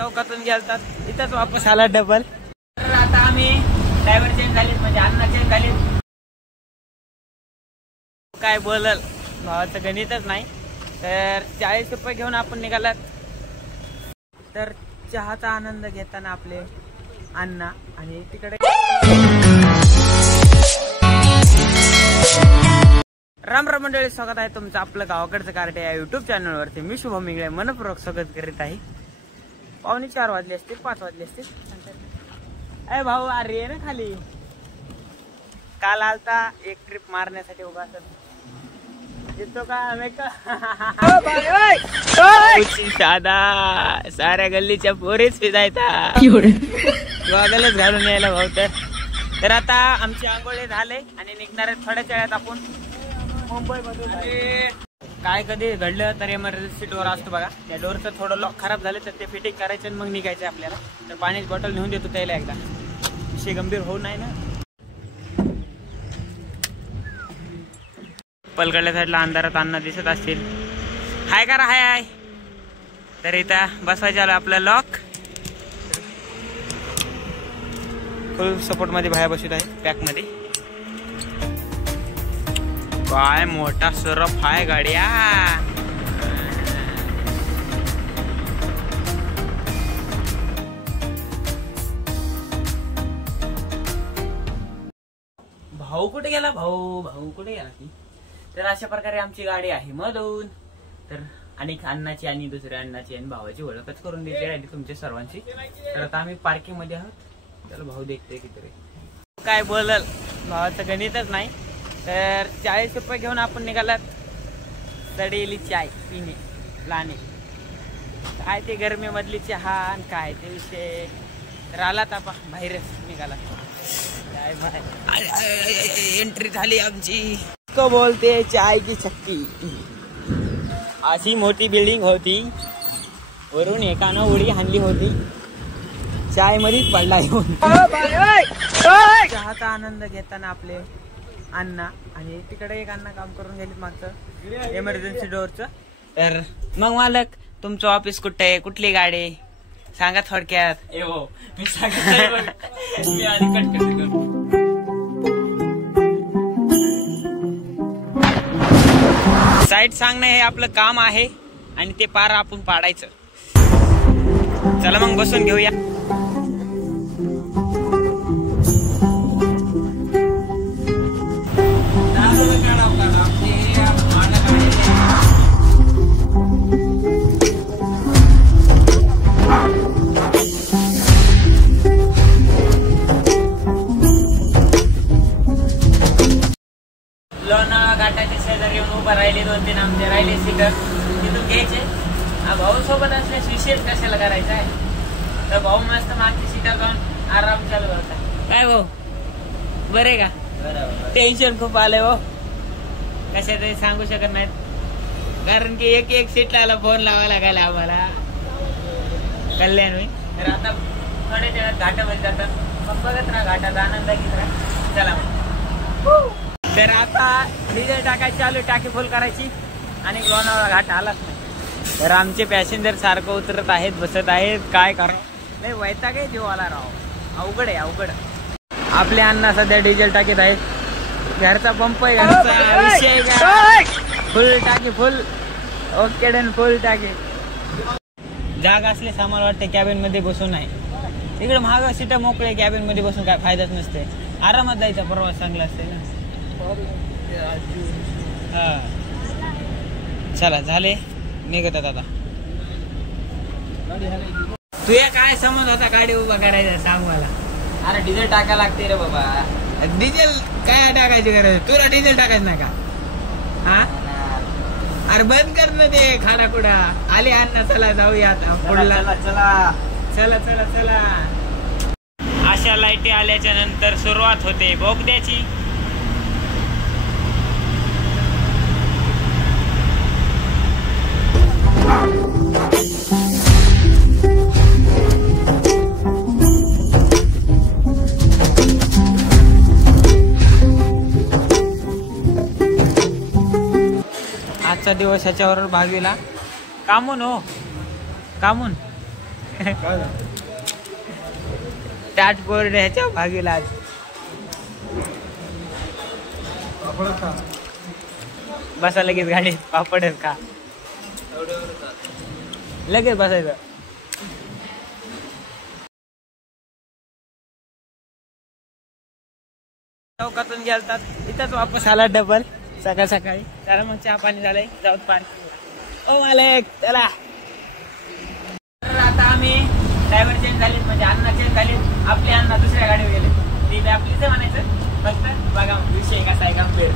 चौकातून गेलतात इथंच वापस आला डबल. तर आता आम्ही ड्रायव्हर चेंज झाले म्हणजे अण्णा चेंज झाले. काय बोलल भावाचं गणितच नाही. तर 40 रुपये घेऊन आपण निघालात. तर चहाचा आनंद घेताना आपले अण्णा आणि तिकडे राम राम मंडळी, स्वागत आहे तुमचं आपलं गावाकडचं कार्टे या युट्यूब चॅनलवरती. मी शुभम इंगळे मनपूर्वक स्वागत करीत आहे. 4:45 वाजले असतील, 5 वाजले असतील. अरे भाऊ अरे ये ना खाली. काल आलता एक ट्रिप मारण्यासाठी उभा येतो का साधा साऱ्या गल्लीच्या पोरीच फिजायचा वागलच घालून यायला भाऊ. तर आता आमची आंघोळी झाले आणि निघणार आहेत थोड्याच वेळात आपण मुंबईमधून. काय कधी घडलं तर एमर्जन्सी डोर असतो बघा, त्या डोरचं थोडं लॉक खराब झालं तर ते फिटिंग करायचं आणि मग निघायचं आपल्याला. तर पाण्याची बॉटल नेऊन देतो त्याला एकदा, विषय गंभीर होऊ नाही ना. पलकडल्या साईडला अंधारात अण्णा दिसत असतील. हाय करा हाय हाय. तर इथं बसवायचं आलं आपलं लॉक. फुल सपोर्ट मध्ये बाहेर बसत आहे पॅक मध्ये. काय मोठा सरफ आहे गाड्या. भाऊ कुठे गेला, भाऊ भाऊ कुठे गेला की. तर अशा प्रकारे आमची गाडी आहे मधून. तर आणि अण्णाची आणि दुसऱ्या अण्णाची आणि भावाची ओळखच करून द्यायची राहिली तुमच्या सर्वांची. तर आता आम्ही पार्किंग मध्ये आहोत. चला भाऊ देखते किती काय बोलल भावाचं गणितच नाही. तर 40 रुपये घेऊन आपण निघालात सडेली चाय पिणे लाणे. काय ते गरमी मधली चहा आणि काय ते विषय. तर आलात आपण बाहेरच निघाला. एंट्री झाली आमची. को बोलते चाय की चक्की. अशी मोठी बिल्डिंग होती, वरून एकानं उडी हाणली होती, चाय मध्येच पडला येऊन. चहाचा आनंद घेताना आपले अण्णा आणि तिकडे एक अण्णा काम करून गेले मागचं एमर्जन्सी डोअरचं. तर मग मालक तुमचं ऑफिस कुठे आहे, कुठली गाडी सांगा थोडक्यात. मी साईट सांगणं हे आपलं काम आहे आणि ते पार आपण पाडायचं. चला मग बसून घेऊया. लोणावळा घाटाच्या शेजारी येऊन उभं राहिले 2-3 आमचे राहिले सीटर तिथून घ्यायचे. भाऊ सोबत असल्यास विशेष कशाला करायचा आहे. तर भाऊ मस्त मागची सीटर जाऊन आराम चालू होता. काय भाऊ बरे का. टेन्शन खूप आलंय भाऊ, कशातही सांगू शकत नाहीत. कारण की एक सीटला फोन लावायला लागायला आम्हाला कल्याण होईल. तर आता थोड्या वेळात घाटामध्ये जातात, मग बघत राहा घाटाचा आनंद घेत राहा. चला तर आता डिझेल टाकायची चालू, टाकी फुल करायची आणि लोणावळा घाट आलाच नाही. तर आमचे पॅसेंजर सारखं उतरत आहेत, बसत आहेत. काय करावं नाही वैताग आहे जीवाला राव. अवघड आहे अवघड. आपले अण्णा सध्या डिझेल टाकीत आहेत. घरचा पंप आहे, घरचा विषय काय. फुल टाकी फुल. ओके डन फुल टाकी. जागा असले सामान वाटते कॅबिन मध्ये बसून आहे. तिकडे महाग सीट मोकळे, कॅबिन मध्ये बसून काय फायदाच नसते. आरामात जायचा प्रवास चांगला असते ना. चला झाले निघतात आता. तुझ्या काय समज होता गाडी उभा करायचा सांग मला. अरे डिझेल टाकायला लागते रे बाबा. डिझेल काय टाकायची गरज, तुला डिझेल टाकायचं नाही का. हा अरे बंद कर ना ते खाडाखुडा. आले अण्णा चला जाऊया पुढला. चला चला चला चला. अशा लाईटी आल्याच्या नंतर सुरुवात होते बोगद्याची. आजचा दिवस ह्याच्यावर भागविला कामून हो कामून. टाट बोर्ड ह्याच्या भागीला आज बसा लगेच गाडीत पापडच का लगेच बसायचं. चौकातून गेलतात इथंच वापस आला डबल सकाळ सकाळी. त्याला मग चहा पाणी झालंय जाऊन पार्किंग. ओ मालक चला. तर आता आम्ही ड्रायव्हर चेंज झालेत म्हणजे अण्णा चेंज झालेत. आपले अण्णा दुसऱ्या गाडीवर गेले. ती आपलीच म्हणायचं फक्त बघा विषय कसा आहे गंभीर.